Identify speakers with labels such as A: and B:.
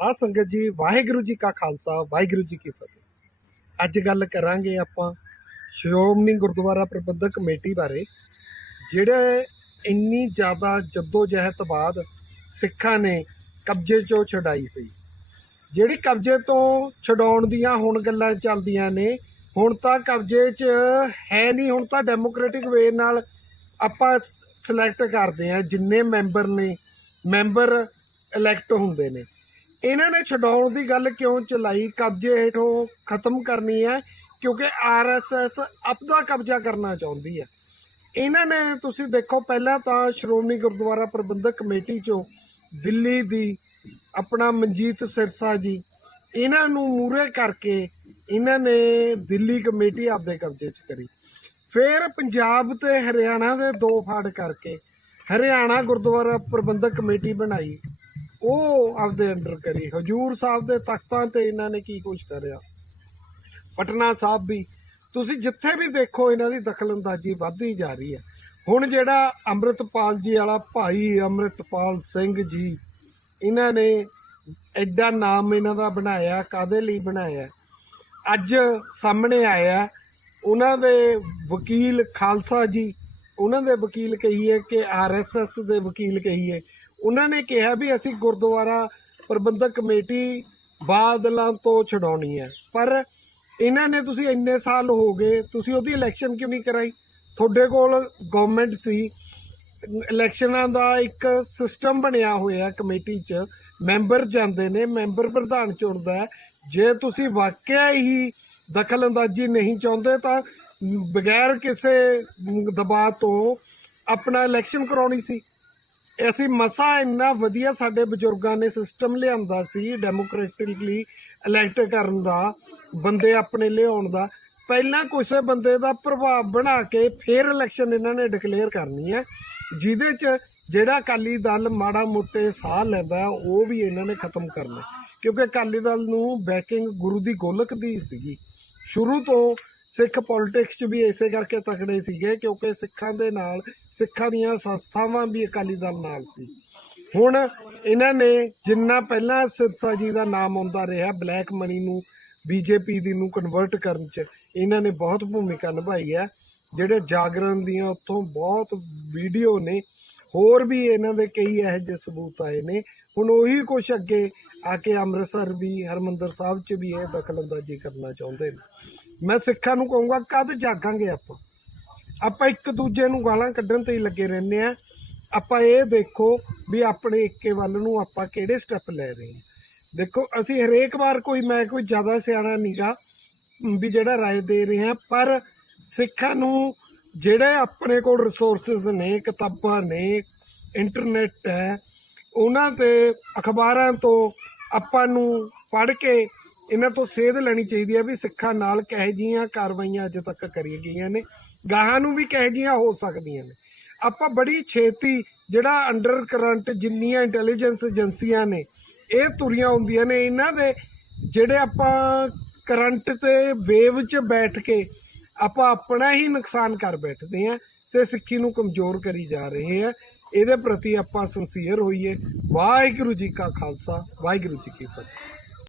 A: ਹਾਂ ਸੰਗਤ ਜੀ, ਵਾਹਿਗੁਰੂ ਜੀ ਕਾ ਖਾਲਸਾ, ਵਾਹਿਗੁਰੂ ਜੀ ਕੀ ਫਤਿਹ। ਅੱਜ ਗੱਲ ਕਰਾਂਗੇ ਆਪਾਂ ਸ਼੍ਰੋਮਣੀ ਗੁਰਦੁਆਰਾ ਪ੍ਰਬੰਧਕ ਕਮੇਟੀ ਬਾਰੇ, ਜਿਹੜੇ ਇੰਨੀ ਜ਼ਿਆਦਾ ਜਹਿਦ ਬਾਅਦ ਸਿੱਖਾਂ ਨੇ ਕਬਜ਼ੇ ਚੋਂ ਛਡਾਈ ਸੀ ਜਿਹੜੀ ਕਬਜ਼ੇ ਤੋਂ ਛਡਾਉਣ ਦੀਆਂ ਹੁਣ ਗੱਲਾਂ ਚੱਲਦੀਆਂ ਨੇ, ਹੁਣ ਤਾਂ ਕਬਜ਼ੇ 'ਚ ਹੈ ਨਹੀਂ, ਹੁਣ ਤਾਂ ਡੈਮੋਕ੍ਰੈਟਿਕ ਵੇ ਨਾਲ ਆਪਾਂ ਸਿਲੈਕਟ ਕਰਦੇ ਆ ਜਿੰਨੇ ਮੈਂਬਰ ਨੇ, ਮੈਂਬਰ ਇਲੈਕਟ ਹੁੰਦੇ ਨੇ। ਇਹਨਾਂ ਨੇ ਛਡਾਉਣ ਦੀ ਗੱਲ ਕਿਉਂ ਚਲਾਈ? ਕਬਜ਼ੇ ਹੇਠੋਂ ਖਤਮ ਕਰਨੀ ਹੈ, ਕਿਉਂਕਿ ਆਰਐਸਐਸ ਆਪਦਾ ਕਬਜ਼ਾ ਕਰਨਾ ਚਾਹੁੰਦੀ ਹੈ। ਇਹਨਾਂ ਨੇ, ਤੁਸੀਂ ਦੇਖੋ, ਪਹਿਲਾਂ ਤਾਂ ਸ਼੍ਰੋਮਣੀ ਗੁਰਦੁਆਰਾ ਪ੍ਰਬੰਧਕ ਕਮੇਟੀ ਚੋਂ ਦਿੱਲੀ ਦੀ ਆਪਣਾ ਮਨਜੀਤ ਸਿਰਸਾ ਜੀ, ਇਹਨਾਂ ਨੂੰ ਮੂਰੇ ਕਰਕੇ ਇਹਨਾਂ ਨੇ ਦਿੱਲੀ ਕਮੇਟੀ ਆਪਦੇ ਕਬਜ਼ੇ 'ਚ ਕਰੀ। ਫਿਰ ਪੰਜਾਬ ਤੇ ਹਰਿਆਣਾ ਦੇ ਦੋ ਫਾੜ ਕਰਕੇ ਹਰਿਆਣਾ ਗੁਰਦੁਆਰਾ ਪ੍ਰਬੰਧਕ ਕਮੇਟੀ ਬਣਾਈ। ਉਹ ਆਪਦੇ ਅੰਡਰ ਕਰੀ। ਹਜੂਰ ਸਾਹਿਬ ਦੇ ਤਖਤਾਂ ਤੇ ਇਹਨਾਂ ਨੇ ਕੀ ਕੁਝ ਕਰਿਆ? ਪਟਨਾ ਸਾਹਿਬ ਵੀ, ਤੁਸੀਂ ਜਿੱਥੇ ਵੀ ਦੇਖੋ, ਇਹਨਾਂ ਦੀ ਦਖਲਅੰਦਾਜ਼ੀ ਵੱਧਦੀ ਜਾ ਰਹੀ ਹੈ। ਹੁਣ ਜਿਹੜਾ ਅੰਮ੍ਰਿਤਪਾਲ ਜੀ ਵਾਲਾ ਭਾਈ ਅੰਮ੍ਰਿਤਪਾਲ ਸਿੰਘ ਜੀ, ਇਹਨਾਂ ਨੇ ਐਡਾ ਨਾਮ ਇਹਨਾਂ ਦਾ ਬਣਾਇਆ ਕਾਦੇ ਲਈ ਬਣਾਇਆ? ਅੱਜ ਸਾਹਮਣੇ ਆਇਆ, ਉਹਨਾਂ ਦੇ ਵਕੀਲ ਖਾਲਸਾ ਜੀ, ਉਹਨਾਂ ਦੇ ਵਕੀਲ ਕਹੀਏ ਕਿ ਆਰਐਸਐਸ ਦੇ ਵਕੀਲ ਕਹੀਏ ਉਹਨਾਂ ਨੇ ਕਿਹਾ ਵੀ ਅਸੀਂ ਗੁਰਦੁਆਰਾ ਪ੍ਰਬੰਧਕ ਕਮੇਟੀ ਬਾਦਲਾਂ ਤੋਂ ਛਡਾਉਣੀ ਹੈ। ਪਰ ਇਹਨਾਂ ਨੇ ਤੁਸੀਂ ਇੰਨੇ ਸਾਲ ਹੋ ਗਏ, ਤੁਸੀਂ ਉਹਦੀ ਇਲੈਕਸ਼ਨ ਕਿਉਂ ਨਹੀਂ ਕਰਾਈ? ਤੁਹਾਡੇ ਕੋਲ ਗਵਰਨਮੈਂਟ ਸੀ। ਇਲੈਕਸ਼ਨਾਂ ਦਾ ਇੱਕ ਸਿਸਟਮ ਬਣਿਆ ਹੋਇਆ ਕਮੇਟੀ 'ਚ। ਮੈਂਬਰ ਜਾਂਦੇ ਨੇ ਮੈਂਬਰ ਪ੍ਰਧਾਨ ਚੁਣਦਾ ਜੇ ਤੁਸੀਂ ਵਾਕਿਆ ਹੀ ਦਖਲ ਅੰਦਾਜ਼ੀ ਨਹੀਂ ਚਾਹੁੰਦੇ ਤਾਂ ਬਗੈਰ ਕਿਸੇ ਦਬਾਅ ਤੋਂ ਆਪਣਾ ਇਲੈਕਸ਼ਨ ਕਰਾਉਣੀ ਸੀ। ਅਸੀਂ ਮਸਾ ਇੰਨਾ ਵਧੀਆ ਸਾਡੇ ਬਜ਼ੁਰਗਾਂ ਨੇ ਸਿਸਟਮ ਲਿਆਂਦਾ ਸੀ ਡੈਮੋਕ੍ਰੈਟਿਕਲੀ ਇਲੈਕਟ ਕਰਨ ਦਾ, ਬੰਦੇ ਆਪਣੇ ਲਿਆਉਣ ਦਾ, ਪਹਿਲਾਂ ਕਿਸੇ ਬੰਦੇ ਦਾ ਪ੍ਰਭਾਵ ਬਣਾ ਕੇ ਫਿਰ ਇਲੈਕਸ਼ਨ ਇਹਨਾਂ ਨੇ ਡਿਕਲੇਅਰ ਕਰਨੀ ਹੈ, ਜਿਹਦੇ 'ਚ ਜਿਹੜਾ ਅਕਾਲੀ ਦਲ ਮਾੜਾ ਮੋਟੇ ਸਾਹ ਲੈਂਦਾ, ਉਹ ਵੀ ਇਹਨਾਂ ਨੇ ਖਤਮ ਕਰਨਾ ਕਿਉਂਕਿ ਅਕਾਲੀ ਦਲ ਨੂੰ ਬੈਕਿੰਗ ਗੁਰੂ ਦੀ ਗੋਲਕ ਦੀ ਸੀਗੀ। ਸ਼ੁਰੂ ਤੋਂ ਸਿੱਖ ਪੋਲਿਟਿਕਸ 'ਚ ਵੀ ਇਸੇ ਕਰਕੇ ਤਕੜੇ ਸੀਗੇ ਕਿਉਂਕਿ ਸਿੱਖਾਂ ਦੇ ਨਾਲ, ਸਿੱਖਾਂ ਦੀਆਂ ਸੰਸਥਾਵਾਂ ਵੀ ਅਕਾਲੀ ਦਲ ਨਾਲ ਸੀ। ਹੁਣ ਇਹਨਾਂ ਨੇ ਜਿੰਨਾ ਪਹਿਲਾਂ ਸਿਰਸਾ ਜੀ ਦਾ ਨਾਮ ਆਉਂਦਾ ਰਿਹਾ ਬਲੈਕ ਮਨੀ ਨੂੰ ਬੀਜੇਪੀ ਦੀ ਨੂੰ ਕਨਵਰਟ ਕਰਨ 'ਚ, ਇਹਨਾਂ ਨੇ ਬਹੁਤ ਭੂਮਿਕਾ ਨਿਭਾਈ ਹੈ। ਜਿਹੜੇ ਜਾਗਰਣ ਦੀਆਂ ਉੱਥੋਂ ਬਹੁਤ ਵੀਡੀਓ ਨੇ, ਹੋਰ ਵੀ ਇਹਨਾਂ ਦੇ ਕਈ ਇਹੋ ਜਿਹੇ ਸਬੂਤ ਆਏ ਨੇ। ਹੁਣ ਉਹੀ ਕੁਛ ਅੱਗੇ ਆ ਕੇ ਅੰਮ੍ਰਿਤਸਰ ਵੀ, ਹਰਮੰਦਰ ਸਾਹਿਬ 'ਚ ਵੀ ਇਹ ਦਖਲ ਅੰਦਾਜ਼ੀ ਕਰਨਾ ਚਾਹੁੰਦੇ ਨੇ। ਮੈਂ ਸਿੱਖਾਂ ਨੂੰ ਕਹੂੰਗਾ, ਕਦ ਜਾਗਾਂਗੇ ਆਪਾਂ। ਆਪਾਂ ਇੱਕ ਦੂਜੇ ਨੂੰ ਗਾਲਾਂ ਕੱਢਣ ਤੇ ਹੀ ਲੱਗੇ ਰਹਿੰਦੇ ਆ। ਆਪਾਂ ਇਹ ਦੇਖੋ ਵੀ ਆਪਣੇ ਏਕੇ ਵੱਲ ਨੂੰ ਆਪਾਂ ਕਿਹੜੇ ਸਟੈਪ ਲੈ ਰਹੇ ਹਾਂ ਦੇਖੋ, ਅਸੀਂ ਹਰੇਕ ਵਾਰ ਕੋਈ, ਮੈਂ ਕੋਈ ਜ਼ਿਆਦਾ ਸਿਆਣਾ ਨਹੀਂਗਾ ਵੀ ਜਿਹੜਾ ਰਾਏ ਦੇ ਰਹੇ ਹਾਂ ਪਰ ਸਿੱਖਾਂ ਨੂੰ ਜਿਹੜੇ ਆਪਣੇ ਕੋਲ ਰਿਸੋਰਸਸ ਨੇ, ਕਿਤਾਬਾਂ ਨੇ ਇੰਟਰਨੈਟ ਹੈ, ਉਹਨਾਂ ਤੇ ਅਖਬਾਰਾਂ ਤੋਂ ਆਪਾਂ ਨੂੰ ਪੜ੍ਹ ਕੇ ਇਹਨਾਂ ਤੋਂ ਸੇਧ ਲੈਣੀ ਚਾਹੀਦੀ ਹੈ ਵੀ ਸਿੱਖਾਂ ਨਾਲ ਕਿਹੋ ਜਿਹੀਆਂ ਕਾਰਵਾਈਆਂ ਅੱਜ ਤੱਕ ਕਰੀਆਂ ਗਈਆਂ ਨੇ। ਗਾਹਾਂ ਨੂੰ ਵੀ ਕਿਹੋ ਜਿਹੀਆਂ ਹੋ ਸਕਦੀਆਂ ਨੇ। ਆਪਾਂ ਬੜੀ ਛੇਤੀ ਜਿਹੜਾ ਅੰਡਰ ਕਰੰਟ ਜਿੰਨੀਆਂ ਇੰਟੈਲੀਜੈਂਸ ਏਜੰਸੀਆਂ ਨੇ, ਇਹ ਤੁਰੀਆਂ ਹੁੰਦੀਆਂ ਨੇ। ਇਹਨਾਂ ਦੇ ਜਿਹੜੇ ਆਪਾਂ ਕਰੰਟ ਤੇ ਵੇਵ 'ਚ ਬੈਠ ਕੇ ਆਪਾਂ ਆਪਣਾ ਹੀ ਨੁਕਸਾਨ ਕਰ ਬੈਠਦੇ ਆ ਤੇ ਸਿੱਖੀ ਨੂੰ ਕਮਜ਼ੋਰ ਕਰੀ ਜਾ ਰਹੇ ਆ। ਇਹਦੇ ਪ੍ਰਤੀ ਆਪਾਂ ਸੰਸੀਅਰ ਹੋਈਏ। ਵਾਹਿਗੁਰੂ ਜੀ ਕਾ ਖਾਲਸਾ, ਵਾਹਿਗੁਰੂ ਜੀ ਕੀ ਫਤਿਹ।